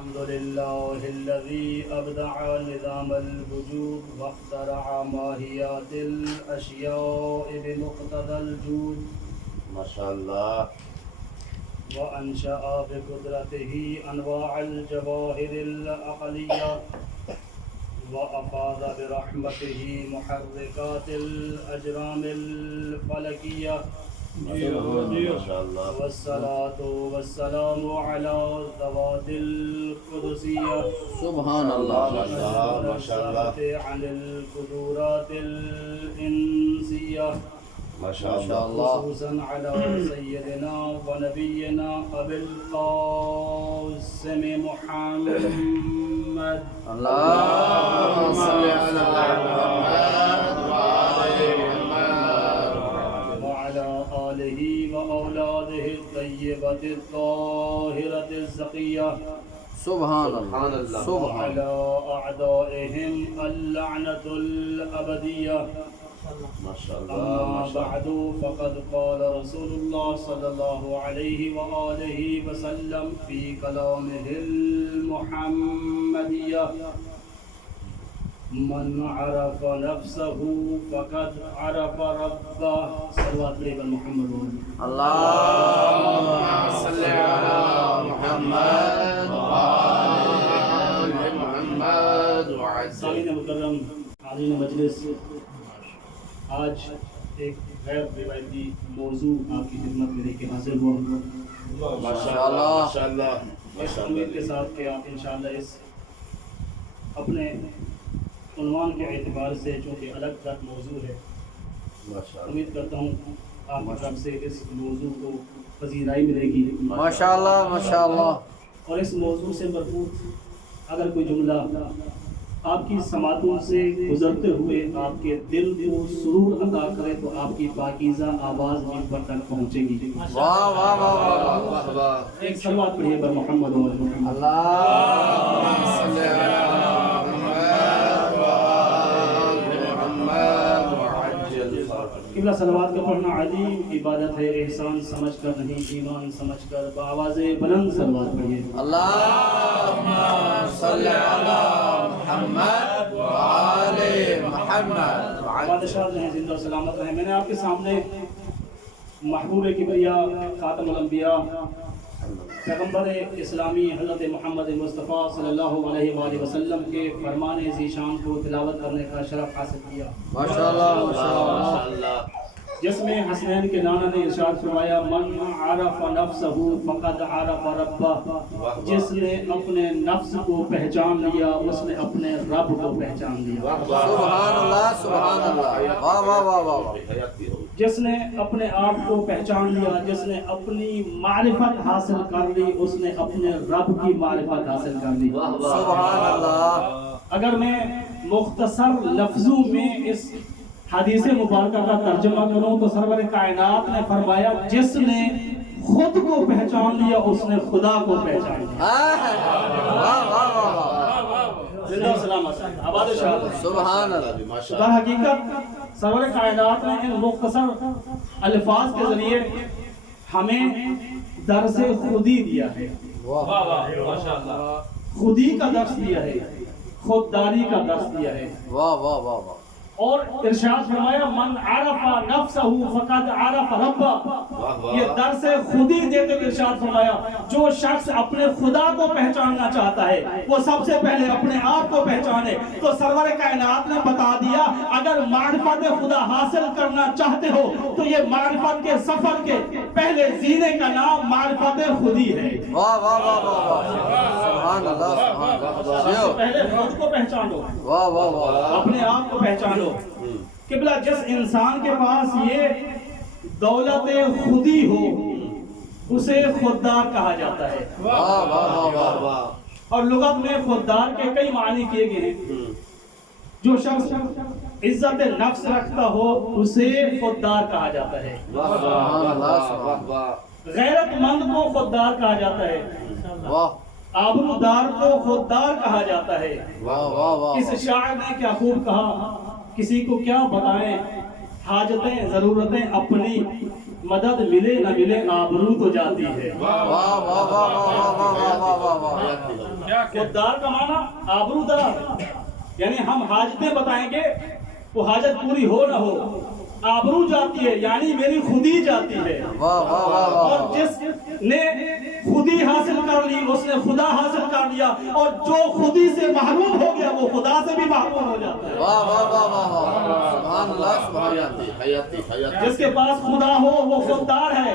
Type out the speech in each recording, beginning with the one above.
الحمد لله الذي أبدع نظام الوجود واخترع ماهيات الأشياء بمقتضى الجود ما شاء الله. وأنشأ بقدرته أنواع الجواهر العقلية وأفاض برحمته محركات الأجرام الفلكية. ما شاء الله. والصلاة والسلام على الذوات القدسية سبحان الله. ما شاء الله. ما شاء الله. عن القدرات الإنسية ما شاء الله. خصوصا على سيدنا ونبينا أبي القاسم محمد اللهم صل على محمد وعلى آله وأولاده الطيبة الطاهرة الزكية. سبحان الله. سبحان وعلى أعدائهم اللعنة الأبدية. ما شاء الله. أما بعد فقد قال رسول الله صلى الله عليه وآله وسلم في كلامه المحمدية: من عرف نفسه فقد عرف ربه. صلوات على محمد. اللهم صل على محمد وآل محمد وعزز. سامعین مکرم، حاضرین مجلس، آج ایک غیر روایتی موضوع آپ کی خدمت میں لے کے حاضر ہوا ہوں. ما شاء الله. ما شاء الله. ما اس شاء امید کے الله. ساتھ کہ آپ انشاءاللہ اس اپنے عنوان کے اعتبار سے چونکہ الگ الگ موضوع ہے، ما شاء الله. امید کرتا ہوں آپ کی طرف سے اس موضوع کو پذیرائی ملے گی. ما شاء الله. ما شاء الله. اور اس موضوع سے مربوط اگر کوئی جملہ آپ کی سماعتوں سے گزرتے ہوئے آپ کے دل کو سرور عطا کرے تو آپ کی پاکیزہ آواز منبر تک پہنچے گی. واہ واہ واہ واہ. ایک صلوات پڑھیے بر محمد و آل محمد. اللهم صل على محمد وآل محمد وعجل فرجه. قبلہ صلوات کا پڑھنا عظیم عبادت ہے، احسان سمجھ کر نہیں، ایمان سمجھ کر بآواز بلند صلوات پڑھیے. اللهم صل على محمد وآل محمد وعلى. بادشاہ رہیں، زندہ و سلامت رہیں. میں نے آپ کے سامنے محبوب کبریا، خاتم الانبیاء، پیغمبر اسلامی حضرت محمد مصطفیٰ صلی اللہ علیہ وآلہ وسلم کے فرمان ذیشان کو تلاوت کرنے کا شرف حاصل کیا. ما شاء الله. ما شاء الله. جس میں حسنین کے نانا نے ارشاد فرمایا: من عرف نفسہ فقد عرف ربہ. جس نے اپنے نفس کو پہچان لیا اس نے اپنے رب کو پہچان لیا. سبحان اللہ. سبحان اللہ. واہ واہ واہ واہ. جس نے اپنے آپ کو پہچان لیا، جس نے اپنی معرفت حاصل کر لی اس نے اپنے رب کی معرفت حاصل کر لی. سبحان اللہ. اگر میں مختصر لفظوں میں اس حدیث مبارکہ کا ترجمہ کروں تو سرور کائنات نے فرمایا: جس نے خود کو پہچان لیا اس نے خدا کو پہچان لیا. واہ واہ واہ. زندہ و سلامت آباد شاہ. سبحان اللہ. در حقیقت سرور کائنات نے ان مختصر الفاظ کے ذریعے ہمیں درس خودی دیا ہے. خودی کا درس دیا ہے، خودداری کا درس دیا ہے. واہ واہ واہ واہ. اور ارشاد فرمایا: من عرف نفسہ فقد عرف ربہ. یہ درس خودی دیتے ہوئے ارشاد فرمایا جو شخص اپنے خدا کو پہچاننا چاہتا ہے وہ سب سے پہلے اپنے آپ کو پہچانے. تو سرور کائنات نے بتا دیا اگر معرفت خدا حاصل کرنا چاہتے ہو تو یہ معرفت کے سفر کے پہلے زینے کا نام معرفت خودی ہے. واہ واہ واہ واہ. سبحان اللہ. سبحان اللہ. پہلے خود کو پہچانو، واہ واہ واہ. اپنے آپ کو پہچانو. قبلہ جس انسان کے پاس یہ دولت خودی ہو اسے خوددار کہا جاتا ہے. واہ واہ واہ واہ. اور لغت میں خوددار کے کئی معنی کیے گئے ہیں. جو شخص عزت نفس رکھتا ہو اسے خوددار کہا جاتا ہے. سبحان اللہ. سبحان اللہ. غیرت مند کو خوددار کہا جاتا ہے. واہ آبرودار کو خوددار کہا جاتا ہے. واہ واہ واہ. اس شاعر نے کیا خوب کہا: کسی کو کیا بتائیں حاجتیں ضرورتیں اپنی مدد ملے نہ ملے آبرو تو جاتی ہے. واہ واہ واہ واہ واہ واہ واہ واہ. خوددار کا معنی آبرو دار، یعنی ہم حاجتیں بتائیں گے وہ حاجت پوری ہو نہ ہو، آبرو جاتی ہے یعنی میری خودی جاتی ہے. واہ واہ واہ واہ. اور جس نے خودی حاصل کر لی اس نے خدا حاصل کر لیا، اور جو خودی سے محروم ہو گیا وہ خدا سے بھی محروم ہو جاتا ہے. واہ واہ واہ واہ واہ. سبحان اللہ سبحان اللہ. جس کے پاس خدا ہو وہ خوددار ہے،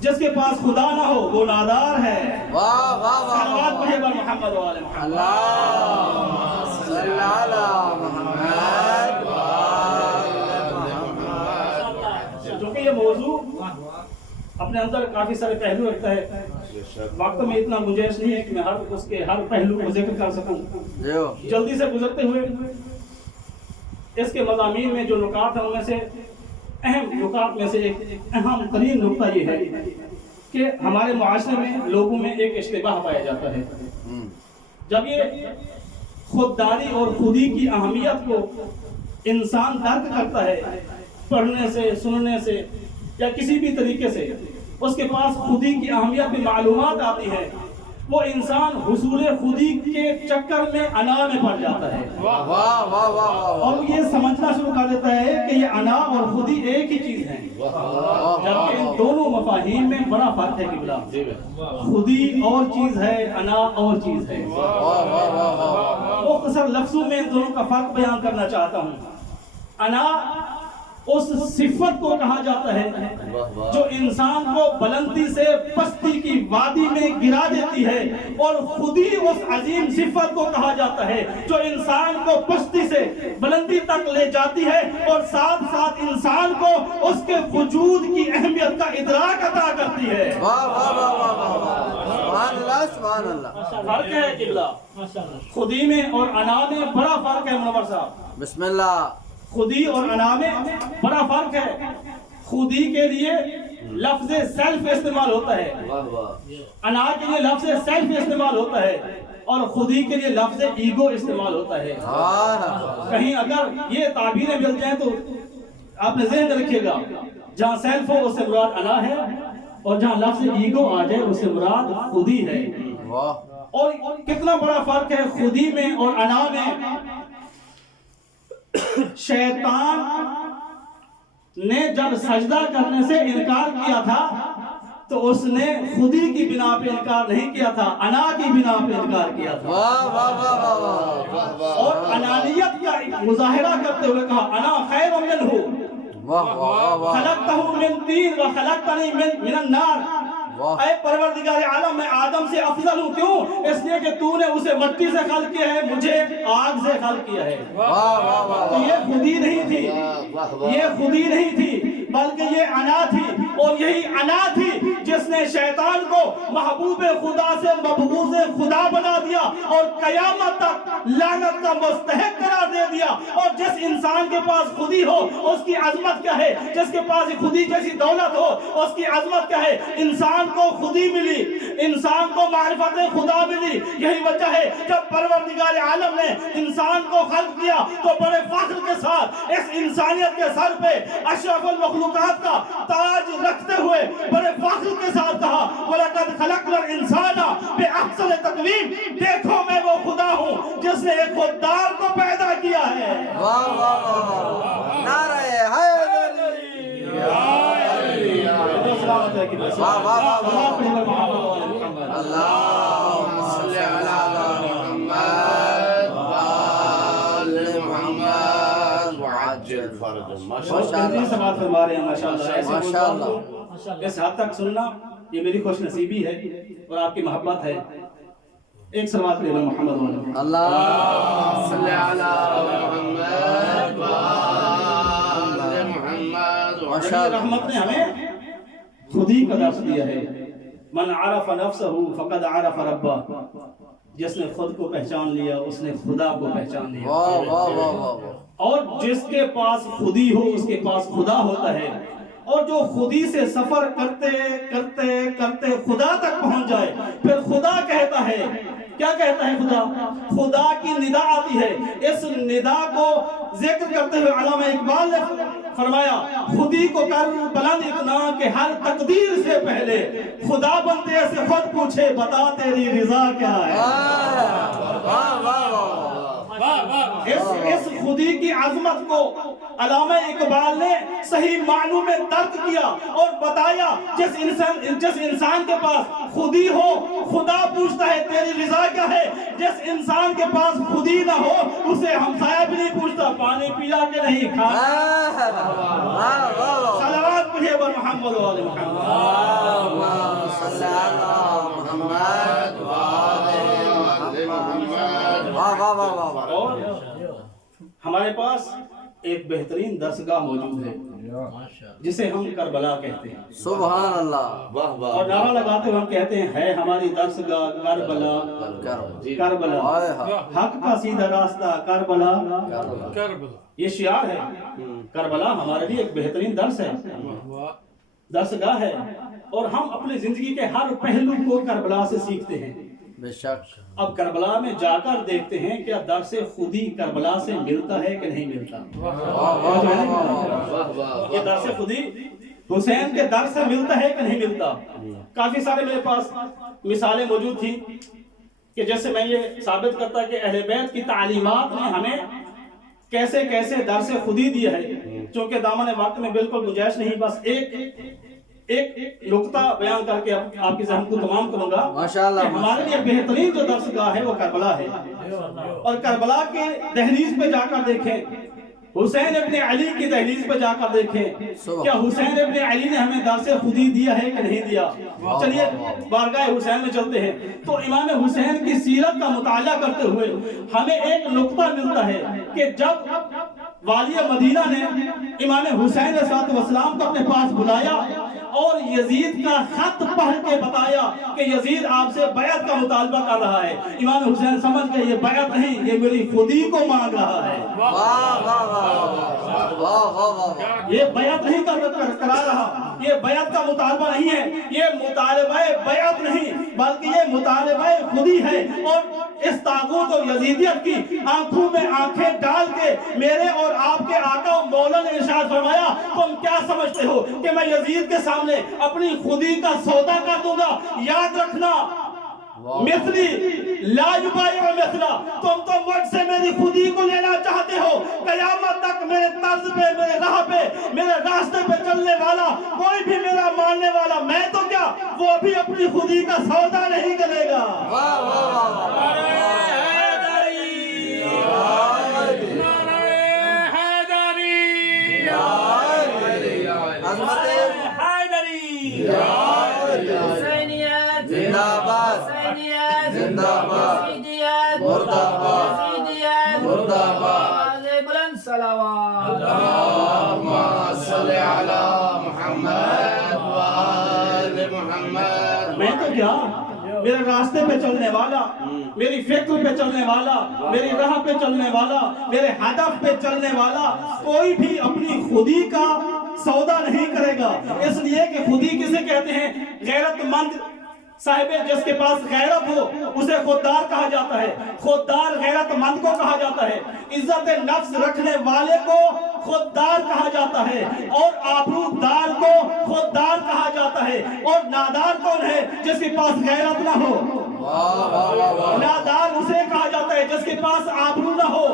جس کے پاس خدا نہ ہو وہ نادار ہے. واہ واہ واہ صلوات واہ. پڑھے بر محمد و آل محمد. اللہم صلی علی محمد و آل محمد. چونکہ یہ موضوع اپنے اندر کافی سارے پہلو رکھتا ہے، وقت میں اتنا گنجائش نہیں ہے کہ میں اس کے ہر پہلو کو ذکر کر سکوں. جلدی سے گزرتے ہوئے اس کے مضامین میں جو نکات ہیں ان میں سے اہم نکات میں سے ایک اہم ترین نکتہ یہ ہے کہ ہمارے معاشرے میں لوگوں میں ایک اشتباہ پایا جاتا ہے. جب یہ خودداری اور خودی کی اہمیت کو انسان درک کرتا ہے پڑھنے سے، سننے سے یا کسی بھی طریقے سے، اس کے پاس خودی کی اہمیت کی معلومات آتی ہے، وہ انسان حصول خودی کے چکر میں انا میں پڑ جاتا ہے. واہ واہ واہ واہ. اور یہ سمجھنا شروع کر دیتا ہے کہ یہ انا اور خودی ایک ہی چیز ہے، جبکہ ان دونوں مفاہیم میں بڑا فرق ہے. قبلہ خودی اور چیز ہے، انا اور چیز ہے. مختصر لفظوں میں ان دونوں کا فرق بیان کرنا چاہتا ہوں. انا اس صفت کو کہا جاتا ہے جو انسان کو بلندی سے پستی کی وادی میں گرا دیتی ہے، اور خودی اس عظیم صفت کو کہا جاتا ہے جو انسان کو پستی سے بلندی تک لے جاتی ہے اور ساتھ ساتھ انسان کو اس کے وجود کی اہمیت کا ادراک عطا کرتی ہے. واہ واہ واہ واہ واہ. سبحان اللہ سبحان اللہ. فرق ہے قبلہ، خودی میں اور انا میں بڑا فرق ہے. منور صاحب بسم اللہ. خودی اور انا میں بڑا فرق ہے. خودی کے لیے لفظ سیلف استعمال ہوتا ہے، انا کے لیے لفظ سیلف استعمال ہوتا ہے، اور خودی کے لیے لفظ ایگو استعمال ہوتا ہے. کہیں اگر یہ تعبیریں مل جائیں تو آپ نے ذہن رکھیے گا، جہاں سیلف ہو اس سے مراد انا ہے، اور جہاں لفظ ایگو آ جائے اس سے مراد خودی ہے. اور کتنا بڑا فرق ہے خودی میں اور انا میں. شیطان نے جب سجدہ کرنے سے انکار کیا تھا تو اس نے خودی کی بنا پہ انکار نہیں کیا تھا، انا کی بنا پہ انکار کیا تھا. واہ واہ واہ واہ. اور انانیت کا مظاہرہ کرتے ہوئے کہا انا خیر منہ، واہ واہ واہ. خلقتہ من طین وخلقتنی من النار. اے پروردگار عالم، میں آدم سے افضل ہوں. کیوں؟ اس لیے کہ تو نے اسے مٹی سے خلق کیا ہے، مجھے آگ سے خلق کیا ہے. تو یہ خودی نہیں تھی، یہ خودی نہیں تھی، بلکہ یہ انا تھی. اور یہی انا تھی جس نے شیطان کو محبوب خدا سے مبغوض خدا بنا دیا اور قیامت تک لعنت کا مستحق قرار دے دیا. اور جس انسان کے پاس خودی ہو اس کی عظمت کیا ہے، جس کے پاس خودی جیسی دولت ہو اس کی عظمت کیا ہے. انسان کو خودی ملی، انسان کو معرفت خدا ملی. یہی وجہ ہے جب پروردگار عالم نے انسان کو خلق کیا تو بڑے فخر کے ساتھ اس انسانیت کے سر پہ اشرف المخلوقات کا تاج رکھتے ہوئے بڑے فخر کے ساتھ کہا وَلَقَدْ خَلَقْنَا الْإِنسَانَ بِأَحْسَنِ تَقْوِيمٍ. دیکھو میں وہ خدا ہوں جس نے ایک خوددار کو پیدا کیا ہے. واہ واہ واہ. نعرہ حیدری. واہ واہ واہ. اللہم صلی علی محمد وآل محمد وعجل فرجهم. بہترین سے بات فرما رہے ہیں ماشاءاللہ. ایسے ماشاءاللہ. اس حد تک سننا یہ میری خوش نصیبی ہے اور آپ کی محبت ہے. ایک صلوات پڑھیں محمد والے. اللہم صلی علی محمد وآل محمد. ماشاءاللہ. رحمت نے ہمیں خودی کا درس دیا ہے. من عرف نفسہ فقد عرف ربہ. جس نے خود کو پہچان لیا اس نے خدا کو پہچان لیا. واہ واہ واہ واہ. اور جس کے پاس خودی ہو اس کے پاس خدا ہوتا ہے. اور جو خودی سے سفر کرتے کرتے کرتے خدا تک پہنچ جائے پھر خدا کہتا ہے کیا کہتا ہے خدا؟ خدا کی ندا آتی ہے. اس ندا کو ذکر کرتے ہوئے علامہ اقبال نے فرمایا خودی کو کر بلند اتنا کہ ہر تقدیر سے پہلے خدا بنتے سے خود پوچھے بتا تیری رضا کیا ہے. اس خودی کی عظمت کو علامہ اقبال نے صحیح معنوں میں درک کیا اور بتایا جس انسان کے پاس خودی ہو خدا پوچھتا ہے تیری رضا کیا ہے. جس انسان کے پاس خودی نہ ہو اسے ہمسایہ بھی نہیں پوچھتا پانی پیا کہ نہیں کھانا. صلوات پڑھیے بر محمد و آل محمد. اور ہمارے پاس ایک بہترین درسگاہ موجود ہے جسے ہم کربلا کہتے ہیں. سبحان اللہ. اور نعرہ لگاتے ہوئے ہم کہتے ہیں ہے ہماری درسگاہ کربلا کربلا حق کا سیدھا راستہ کربلا. یہ شعار ہے. کربلا ہمارے لیے ایک بہترین درس ہے, درسگاہ ہے, اور ہم اپنی زندگی کے ہر پہلو کو کربلا سے سیکھتے ہیں. بے شک. اب کربلا میں جا کر دیکھتے ہیں کیا درس خودی کربلا سے ملتا ہے کہ نہیں ملتا. یہ درس خودی حسین کے درس سے ملتا ہے کہ نہیں ملتا. کافی سارے میرے پاس مثالیں موجود تھی کہ جیسے میں یہ ثابت کرتا کہ اہل بیت کی تعلیمات نے ہمیں کیسے کیسے درس خودی دیا ہے. چونکہ دامن وقت میں بالکل گنجائش نہیں, بس ایک نقطہ بیان کر کے آپ کی ذہن کو تمام کروں گا. ماشاءاللہ. ہمارے لیے بہترین جو درسگاہ ہے وہ کربلا ہے. اور کربلا کے دہلیز پہ جا کر دیکھیں, حسین ابن علی کی دہلیز پہ جا کر دیکھیں کیا حسین ابن علی نے ہمیں درس خودی دیا ہے کہ نہیں دیا. چلیے بارگاہ حسین میں چلتے ہیں تو امام حسین کی سیرت کا مطالعہ کرتے ہوئے ہمیں ایک نقطہ ملتا ہے کہ جب والی مدینہ نے امام حسین علیہ السلام کو اپنے پاس بلایا اور یزید کا خط پڑھ کے بتایا کہ یزید آپ سے بیعت کا مطالبہ کر رہا ہے, امام حسین سمجھ گئے یہ بیعت نہیں, یہ میری خودی کو مانگ رہا ہے. یہ بیعت نہیں کرا رہا, یہ بیعت کا مطالبہ نہیں ہے, یہ مطالبہ بیعت نہیں بلکہ یہ مطالبہ خودی ہے. اور اس طاغوت اور یزیدیت کی آنکھوں میں آنکھیں ڈال کے میرے اور آپ کے آقا و مولا نے ارشاد فرمایا تم کیا سمجھتے ہو کہ میں یزید کے سامنے اپنی خودی کا سودا کر دوں گا. یاد رکھنا مثلی لا یبایع مثلا, تم تو مجھ سے میری خودی کو لینا چاہتے ہو. قیامت تک میرے طرز پہ, میرے راہ پہ, میرے راستے پہ چلنے والا کوئی بھی میرا ماننے والا, میں تو کیا وہ بھی اپنی خودی کا سودا نہیں کرے گا. زندہ باد, زندہ باد, مردہ باد, مردہ باد. بلند صلوات. اللہم صلی علی محمد و آل محمد. میں تو کیا میرے راستے پہ چلنے والا, میری فکر پہ چلنے والا, میری راہ پہ چلنے والا, میرے ہدف پہ چلنے والا کوئی بھی اپنی خودی کا سودا نہیں کرے گا. اس لیے کہ خودی کسے کہتے ہیں؟ غیرت مند صاحب جس کے پاس غیرت ہو اسے خوددار کہا جاتا ہے. خوددار غیرت مند کو کہا جاتا ہے. عزت نفس رکھنے والے کو خوددار کہا جاتا ہے, اور آبرودار کو خوددار کہا جاتا ہے. اور نادار کون ہے؟ جس کے پاس غیرت نہ ہو. نادار اسے کہا جاتا ہے جس کے پاس آبرو نہ ہو.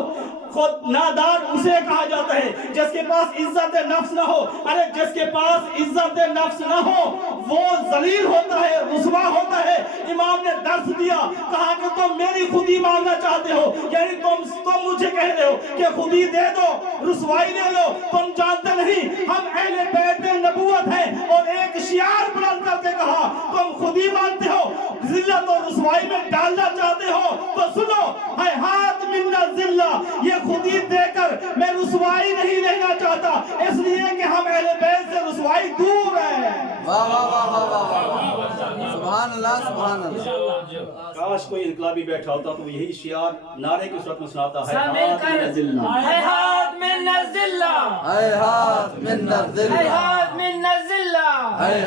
خود نادار اسے کہا جاتا ہے جس کے پاس عزت نفس نہ ہو. ارے جس کے پاس عزت نفس نہ ہو وہ ذلیل ہوتا ہے, رسوا ہوتا ہے. امام نے درس دیا, کہا کہ تم میری خودی مانگنا چاہتے ہو, یعنی تم مجھے کہہ رہے ہو کہ خودی دے دو, رسوائی دے دو. تم جانتے نہیں ہم اہل بیت نبوت ہیں. اور ایک شعار بلند کر کے کہا تم خودی مانتے ہو, ذلت اور رسوائی میں ڈالنا چاہتے ہو تو سنو, ہاتھ من الذلہ, یہ خودی دے کر میں رسوائی نہیں لینا چاہتا, اس لیے کہ ہم اہل بیت سے رسوائی دور ہے. سبحان اللہ, سبحان اللہ. کاش کوئی انقلابی بیٹھا ہوتا تو یہی شعار نعرے کی صورت میں سناتا ہے, سب مل کر ہاتھ من الذلہ, ہاتھ من الذلہ, ہاتھ من الذلہ,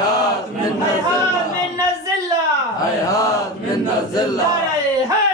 ہاتھ من الذلہ, ہاتھ من الذلہ, ہاتھ من الذلہ.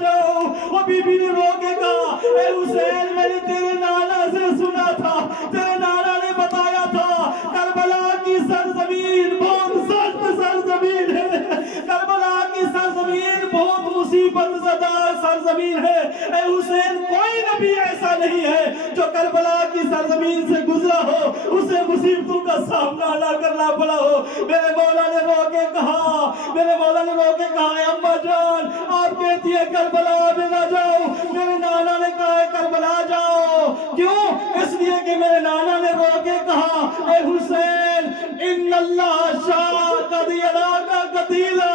جاؤ. وہ بی بی نے رو کے کہا اے حسین میں نے تیرے نانا سے سنا تھا, تیرے نانا نے بتایا تھا کربلا کی سرزمین بہت سخت سرزمین ہے, کربلا کی سرزمین بہت مصیبت زدہ سرزمین ہے. اے حسین کوئی نبی ایسا نہیں ہے جو کربلا کی سرزمین سے گزرا ہو اسے مصیبتوں کا سامنا نہ کرنا پڑا ہو. میرے مولا نے رو کے کہا, میرے مولا نے رو کے کہا اے اماں جان آپ کہتی ہے کربلا میں نہ جاؤ. میرے نانا نے کہا کربلا جاؤ. کیوں؟ اس لیے کہ میرے نانا نے رو کے کہا اے حسین ان اللہ شاہ قد یراک قتیلا.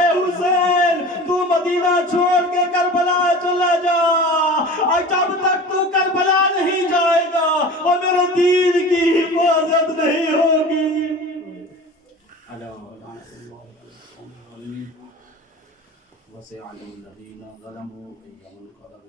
اے حسین تو مدینہ چھوڑ کے کربلا چلا جا, اور جب تک تو کربلا نہیں جائے گا اور میرے دین کی حفاظت نہیں ہوگی. وسيعلم الذين ظلموا أي منقلب